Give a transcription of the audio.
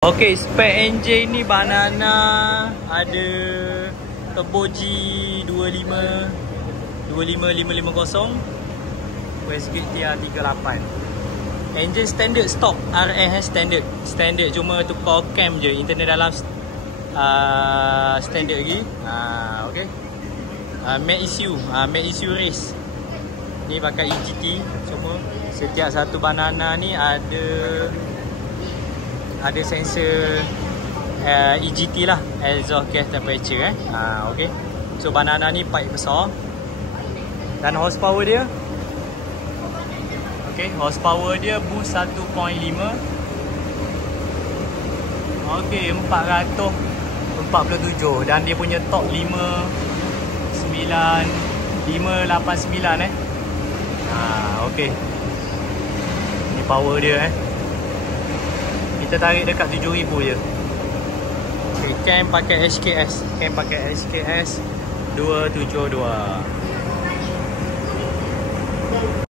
Okey, spek enjin ni Banana ada turbo G25 25550 Westgate TR38. Enjin standard stock, RS standard cuma tukar cam je, internal dalam standard lagi. Okey. Matte issue race. Ni pakai EGT semua. Setiap satu Banana ni ada sensor EGT lah, exhaust gas temperature okey. So Banana ni pipe besar. Dan horsepower dia, okey, horsepower dia boost 1.5. okey, 447 dan dia punya torque 589 okey. Ni power dia Kita tarik dekat 7000 je. Okay, cam pakai HKS. Cam pakai HKS 272.